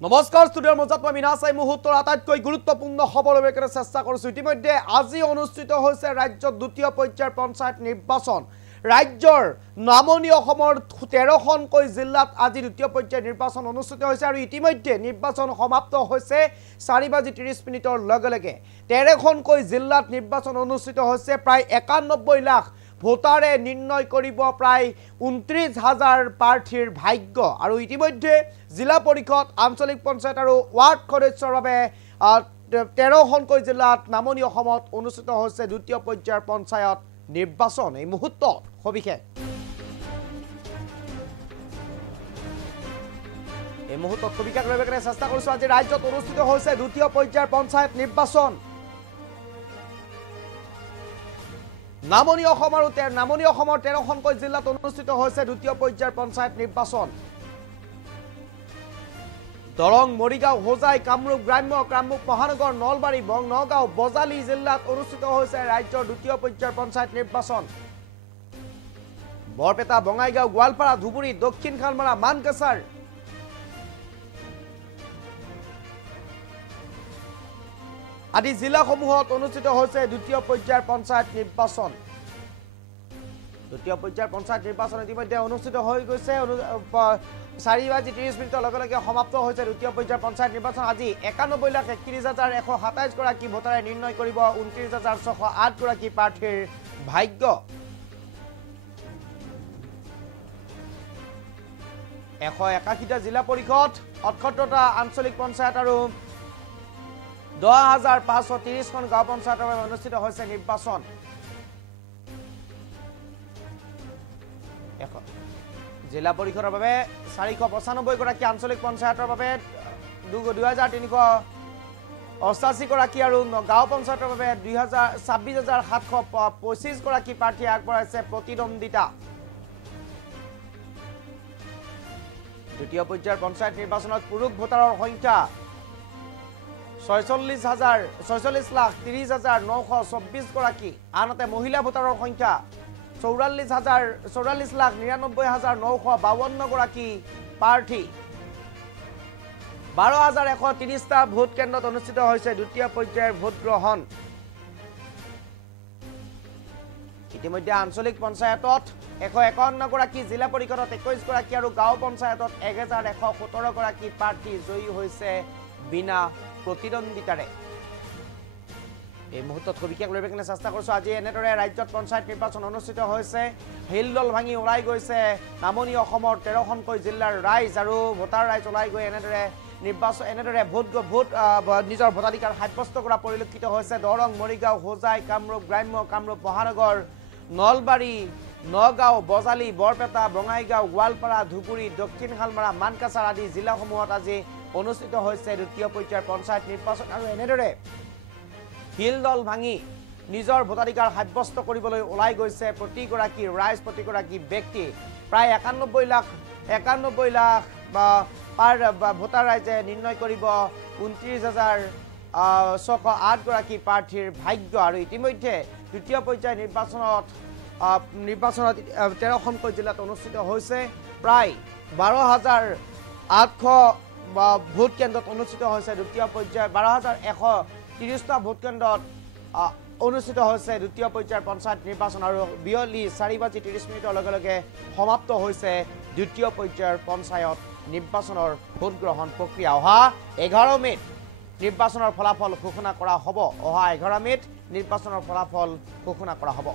নমস্কাৰ ষ্টুডিঅ'ৰ মজাত মই মিনাচাই মুহূৰ্তৰ আটাইতকৈ গুৰুত্বপূৰ্ণ খবৰ ল'বলৈ চেষ্টা কৰিছোঁ। ইতিমধ্যে আজি অনুষ্ঠিত হৈছে ৰাজ্যত দ্বিতীয় পৰ্যায়ৰ পঞ্চায়ত নিৰ্বাচন। ৰাজ্যৰ নামনি অসমৰ 13খনকৈ জিলাত আজি দ্বিতীয় পৰ্যায়ৰ নিৰ্বাচন অনুষ্ঠিত হৈছে আৰু ইতিমধ্যে নিৰ্বাচন সমাপ্ত হৈছে 4:30 লগে লগে। 13খনকৈ জিলাত নিৰ্বাচন অনুষ্ঠিত হৈছে। প্ৰায় 91 লাখ ভোটাৰে নিৰ্ণয় কৰিব প্ৰায় 29,000 প্ৰাৰ্থীৰ ভাগ্য আৰু ইতিমধ্যে জিলা পৰিষদ আঞ্চলিক পঞ্চায়ত আৰু ৱাৰ্ড সদস্যৰ বাবে 13খনকৈ জিলাত নামনি অসমত অনুষ্ঠিত হৈছে দ্বিতীয় পৰ্যায়ৰ পঞ্চায়ত নিৰ্বাচন। এই মুহূৰ্তত সবিশেষ ল'বলৈ চেষ্টা কৰিছোঁ। আজি ৰাজ্যত অনুষ্ঠিত হৈছে দ্বিতীয় পৰ্যায়ৰ পঞ্চায়ত নিৰ্বাচন। নামনি অসমৰ 13খনকৈ জিলাত অনুষ্ঠিত হৈছে দ্বিতীয় পৰ্যায়ৰ পঞ্চায়ত নিৰ্বাচন। দৰং, মৰিগাঁও, হোজাই, কামৰূপ গ্ৰাম্য, কামৰূপ মহানগৰ, নলবাৰী, নগাঁও, বজালী জিলাত অনুষ্ঠিত হৈছে ৰাজ্যৰ দ্বিতীয় পৰ্যায়ৰ পঞ্চায়ত নিৰ্বাচন। বৰপেটা, বঙাইগাঁও, গোৱালপাৰা, ধুবুৰী, দক্ষিণ শালমাৰা, মানকাছাৰ আদি জিলাসমূহত অনুষ্ঠিত হৈছে দ্বিতীয় পৰ্যায়ৰ পঞ্চায়ত নিৰ্বাচন। দ্বিতীয় পৰ্যায়ৰ পঞ্চায়ত নিৰ্বাচন ইতিমধ্যে অনুষ্ঠিত হৈ গৈছে। 4:30 লগে লগে সমাপ্ত হৈছে দ্বিতীয় পৰ্যায়ৰ পঞ্চায়ত নিৰ্বাচন। আজি 91,31,127 গৰাকী ভোটাৰে নিৰ্ণয় কৰিব 29,608 গৰাকী প্ৰাৰ্থীৰ ভাগ্য। 181টা জিলা পৰিষদ, 78টা আঞ্চলিক পঞ্চায়ত আৰু 10,530খন গাঁও পঞ্চায়তৰ বাবে অনুষ্ঠিত হৈছে নিৰ্বাচন। জিলা পৰিষদৰ বাবে 495 গৰাকী, আঞ্চলিক পঞ্চায়তৰ বাবে 2,388 গৰাকী আৰু গাঁও পঞ্চায়তৰ বাবে 26,725 গৰাকী প্ৰাৰ্থীয়ে আগবঢ়াইছে প্ৰতিদ্বন্দ্বিতা। দ্বিতীয় পৰ্যায়ৰ পঞ্চায়ত নিৰ্বাচনত পুৰুষ ভোটাৰৰ সংখ্যা 46,30,924 গৰাকী, আনহাতে মহিলা ভোটাৰৰ সংখ্যা 44,99,952 গৰাকী প্ৰাৰ্থী। 12,130টা ভোট কেন্দ্ৰত অনুষ্ঠিত হৈছে দ্বিতীয় পৰ্যায়ৰ ভোট গ্ৰহণ। ইতিমধ্যে আঞ্চলিক পঞ্চায়তত 151 গৰাকী, জিলা পৰিষদত 21 গৰাকী আৰু গাঁও পঞ্চায়তত 1,117 গৰাকী প্ৰাৰ্থী জয়ী হৈছে বিনা প্ৰতিদ্বন্দ্বিতাৰে। এই মুহূৰ্তত সবিশেষ লৈ কিনে চেষ্টা কৰিছোঁ। আজি এনেদৰে ৰাজ্যত পঞ্চায়ত নিৰ্বাচন অনুষ্ঠিত হৈছে। হিলদল ভাঙি ওলাই গৈছে নামনি অসমৰ 13খনকৈ জিলাৰ ৰাইজ আৰু ভোটাৰ ৰাইজ ওলাই গৈ এনেদৰে ভোট নিজৰ ভোটাধিকাৰ সাব্যস্ত কৰা পৰিলক্ষিত হৈছে। দৰং, মৰিগাঁও, হোজাই, কামৰূপ গ্ৰাম্য, কামৰূপ মহানগৰ, নলবাৰী, নগাঁও, বজালী, বৰপেটা, বঙাইগাঁও, গোৱালপাৰা, ধুবুৰী, দক্ষিণ শালমাৰা, মানকাছাৰ আদি জিলাসমূহত আজি অনুষ্ঠিত হৈছে দ্বিতীয় পৰ্যায়ৰ পঞ্চায়ত নিৰ্বাচন আৰু এনেদৰে হিলদল ভাঙি নিজৰ ভোটাধিকাৰ সাব্যস্ত কৰিবলৈ ওলাই গৈছে প্ৰতিগৰাকী ৰাইজ, প্ৰতিগৰাকী ব্যক্তি। প্ৰায় 91 লাখ ভোটাৰ ৰাইজে নিৰ্ণয় কৰিব 29,608 গৰাকী প্ৰাৰ্থীৰ ভাগ্য আৰু ইতিমধ্যে দ্বিতীয় পৰ্যায়ৰ নিৰ্বাচনত 13খনকৈ জিলাত অনুষ্ঠিত হৈছে। প্ৰায় 12,800 ভোট কেন্দ্ৰত অনুষ্ঠিত হৈছে দ্বিতীয় পৰ্যায়ৰ 12,130টা ভোট কেন্দ্ৰত অনুষ্ঠিত হৈছে দ্বিতীয় পৰ্যায়ৰ পঞ্চায়ত নিৰ্বাচন আৰু 4:30 লগে লগে সমাপ্ত হৈছে দ্বিতীয় পৰ্যায়ৰ পঞ্চায়ত নিৰ্বাচনৰ ভোট গ্ৰহণ প্ৰক্ৰিয়া। অহা 11 মে'ত নিৰ্বাচনৰ ফলাফল ঘোষণা কৰা হ'ব।